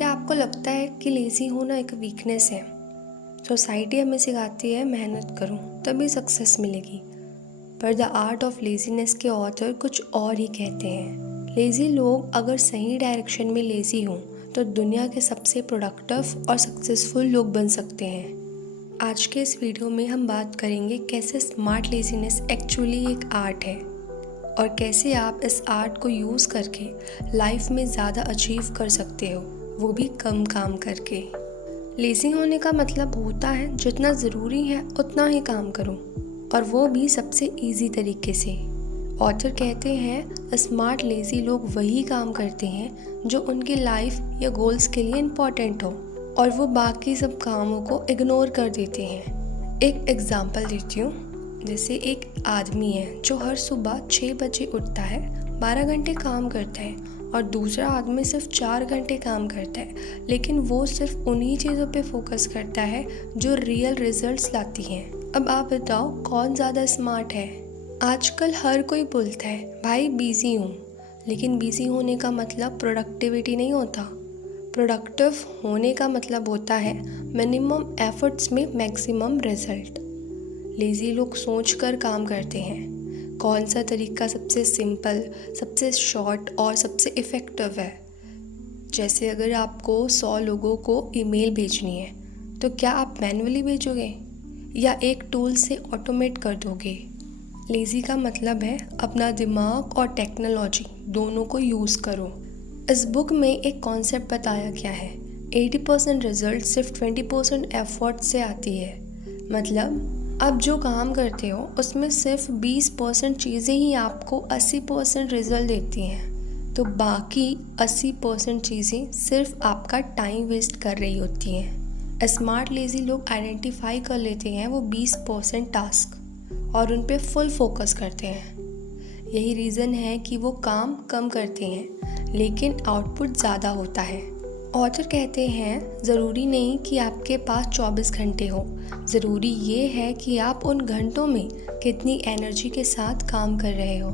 क्या आपको लगता है कि लेज़ी होना एक वीकनेस है? सोसाइटी हमें सिखाती है मेहनत करो तभी सक्सेस मिलेगी, पर द आर्ट ऑफ लेज़ीनेस के ऑथर कुछ और ही कहते हैं। लेज़ी लोग अगर सही डायरेक्शन में लेज़ी हों तो दुनिया के सबसे प्रोडक्टिव और सक्सेसफुल लोग बन सकते हैं। आज के इस वीडियो में हम बात करेंगे कैसे स्मार्ट लेज़ीनेस एक्चुअली एक आर्ट है और कैसे आप इस आर्ट को यूज़ करके लाइफ में ज़्यादा अचीव कर सकते हो, वो भी कम काम करके। लेज़ी होने का मतलब होता है जितना ज़रूरी है उतना ही काम करो, और वो भी सबसे इजी तरीके से। ऑथर कहते हैं स्मार्ट लेज़ी लोग वही काम करते हैं जो उनकी लाइफ या गोल्स के लिए इम्पॉर्टेंट हो, और वो बाकी सब कामों को इग्नोर कर देते हैं। एक एग्जांपल देती हूँ। जैसे एक आदमी है जो हर सुबह 6 बजे उठता है, 12 घंटे काम करता है, और दूसरा आदमी सिर्फ 4 घंटे काम करता है, लेकिन वो सिर्फ उन्हीं चीज़ों पे फोकस करता है जो रियल रिजल्ट्स लाती हैं। अब आप बताओ कौन ज़्यादा स्मार्ट है? आजकल हर कोई बोलता है भाई बिज़ी हूँ, लेकिन बिज़ी होने का मतलब प्रोडक्टिविटी नहीं होता। प्रोडक्टिव होने का मतलब होता है मिनिमम एफर्ट्स में मैक्सिमम रिजल्ट। लेज़ी लोग सोच कर काम करते हैं कौन सा तरीका सबसे सिंपल, सबसे शॉर्ट और सबसे इफ़ेक्टिव है। जैसे अगर आपको 100 लोगों को ईमेल भेजनी है तो क्या आप मैन्युअली भेजोगे या एक टूल से ऑटोमेट कर दोगे? लेज़ी का मतलब है अपना दिमाग और टेक्नोलॉजी दोनों को यूज़ करो। इस बुक में एक कॉन्सेप्ट बताया गया है, 80% रिजल्ट सिर्फ 20% एफर्ट से आती है। मतलब आप जो काम करते हो उसमें सिर्फ 20% चीज़ें ही आपको 80% रिजल्ट देती हैं, तो बाकी 80% चीज़ें सिर्फ आपका टाइम वेस्ट कर रही होती हैं। स्मार्ट लेज़ी लोग आइडेंटिफाई कर लेते हैं वो 20% टास्क और उन पे फुल फोकस करते हैं। यही रीज़न है कि वो काम कम करते हैं लेकिन आउटपुट ज़्यादा होता है। ऑथर कहते हैं ज़रूरी नहीं कि आपके पास 24 घंटे हो, ज़रूरी ये है कि आप उन घंटों में कितनी एनर्जी के साथ काम कर रहे हो।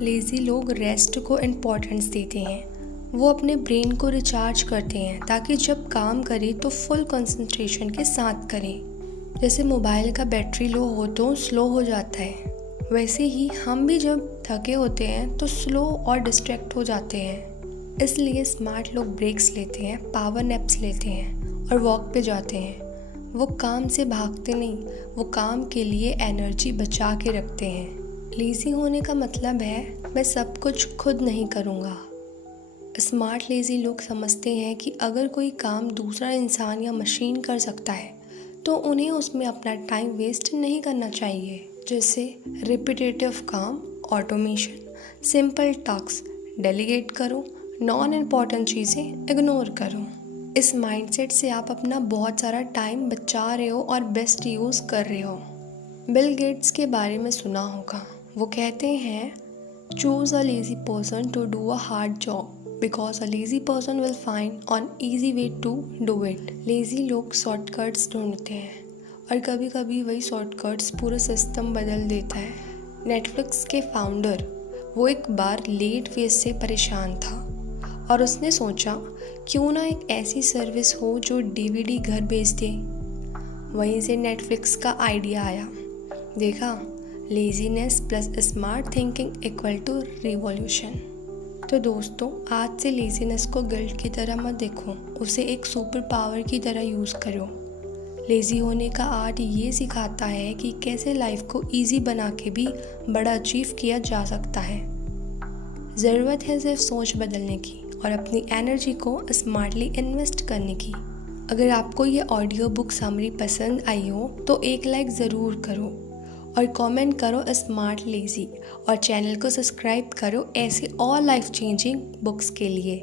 लेज़ी लोग रेस्ट को इम्पोर्टेंस देते हैं, वो अपने ब्रेन को रिचार्ज करते हैं ताकि जब काम करें तो फुल कंसंट्रेशन के साथ करें। जैसे मोबाइल का बैटरी लो हो तो स्लो हो जाता है, वैसे ही हम भी जब थके होते हैं तो स्लो और डिस्ट्रैक्ट हो जाते हैं। इसलिए स्मार्ट लोग ब्रेक्स लेते हैं, पावर नैप्स लेते हैं और वॉक पे जाते हैं। वो काम से भागते नहीं, वो काम के लिए एनर्जी बचा के रखते हैं। लेज़ी होने का मतलब है मैं सब कुछ खुद नहीं करूँगा। स्मार्ट लेज़ी लोग समझते हैं कि अगर कोई काम दूसरा इंसान या मशीन कर सकता है तो उन्हें उसमें अपना टाइम वेस्ट नहीं करना चाहिए। जैसे रिपीटेटिव काम, ऑटोमेशन, सिंपल टास्क डेलीगेट करो, नॉन इम्पॉर्टेंट चीज़ें इग्नोर करो। इस माइंडसेट से आप अपना बहुत सारा टाइम बचा रहे हो और बेस्ट यूज़ कर रहे हो। बिल गेट्स के बारे में सुना होगा, वो कहते हैं choose a lazy person to do a hard job because a lazy person will find on easy way to do it. Lazy लोग शॉर्टकट्स ढूंढते हैं और कभी कभी वही शॉर्टकट्स पूरा सिस्टम बदल देता है। नेटफ्लिक्स के फाउंडर वो एक बार लेट फीस से परेशान था और उसने सोचा क्यों ना एक ऐसी सर्विस हो जो डीवीडी घर भेज दे। वहीं से नेटफ्लिक्स का आइडिया आया। देखा, laziness plus smart thinking equal to revolution. तो दोस्तों, आज से लेजीनेस को गिल्ट की तरह मत देखो, उसे एक सुपर पावर की तरह यूज़ करो। लेज़ी होने का आर्ट ये सिखाता है कि कैसे लाइफ को इजी बना के भी बड़ा अचीव किया जा सकता है। ज़रूरत है सिर्फ सोच बदलने की और अपनी एनर्जी को स्मार्टली इन्वेस्ट करने की। अगर आपको ये ऑडियो बुक समरी पसंद आई हो तो एक लाइक ज़रूर करो और कमेंट करो स्मार्ट लेज़ी, और चैनल को सब्सक्राइब करो ऐसे और लाइफ चेंजिंग बुक्स के लिए।